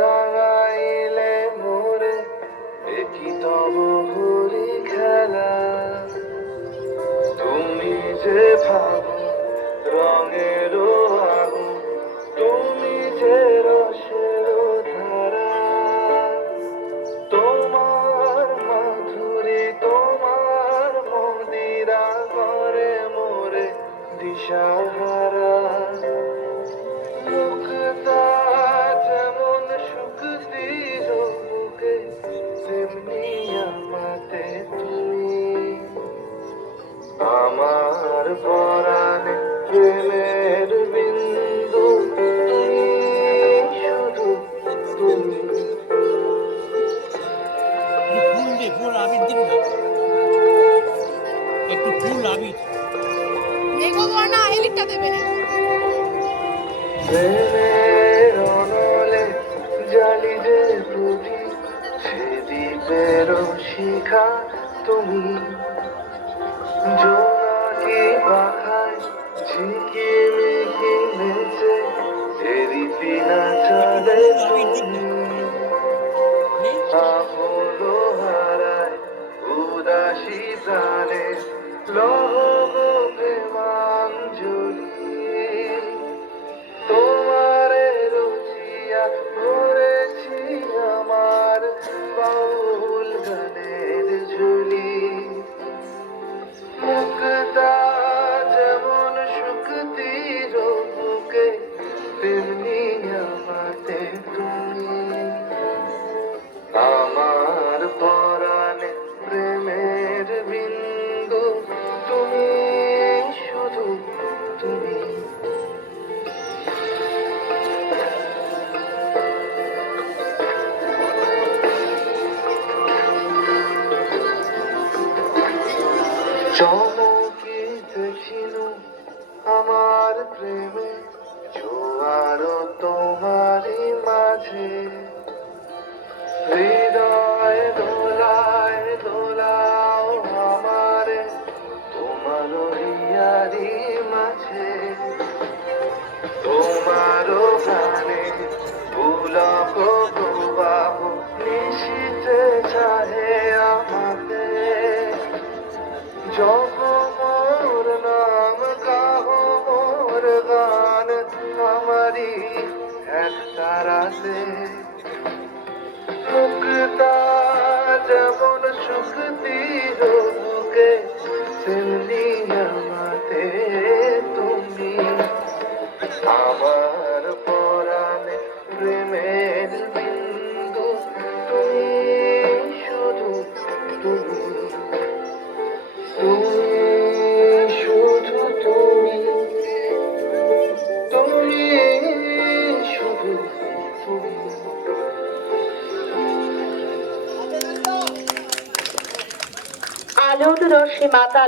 রাঙাইলে মোরে একই তব হরি খেলা। তুমি যে ভাবো রঙের আগুন, তুমি যে রসের ধারা, তোমার মাধুরী তোমার মদিরা করে মোরে দিশাহারা। মুক্তা যেমন শুকতির বুকে, তেমনি আমাতে তুমি। আমার পরাণে প্রেমের বিন্দু, তুমি শুধু তুমি। ফুল দে, ফুল আবির দিন না, একটু ফুল আবির। এগোবো না, এদিকটা দেবেন। প্রেমের অনলে জালি যে প্রদীপ, সে দ্বীপের শিখা তুমি। জোনাকি পাখায় ঝিকিমিকি নেচে এরিতি না চলে তুমি। আপনো হারায় উদাসী প্রাণে লহব প্রেমাঞ্জলি। তোমারে রচিয়া করেছি আমার বাউল গানের ঝুলি। মুক্তা যেমন শুকতির বুকে, তেমনি আমাতে তুমি। আমার পরাণে প্রেমের বিন্দু, তুমি শুধু তুমি। চমকি দেখিল আমার প্রেমে জোয়ার তোমারই মাঝে। হৃদয় দোলায় দোলাও আমারে তোমার হিয়ারি মাঝে। তোমারও গানে পুলক প্রবাহ নিশীথে চাহে আমাকে। জপ মোর নাম গাহ মোর গান আমারি একটা রাতে। মুক্তা যেমন শুকতির বুকে, তেমনি আমাতে তুমি। আমার পরাণে প্রেমের বিন্দু, তুমি শুধু তুমি। তুমি শুধু তুমি, তুমি শুধু তুমি। আলোর রসে মাতাল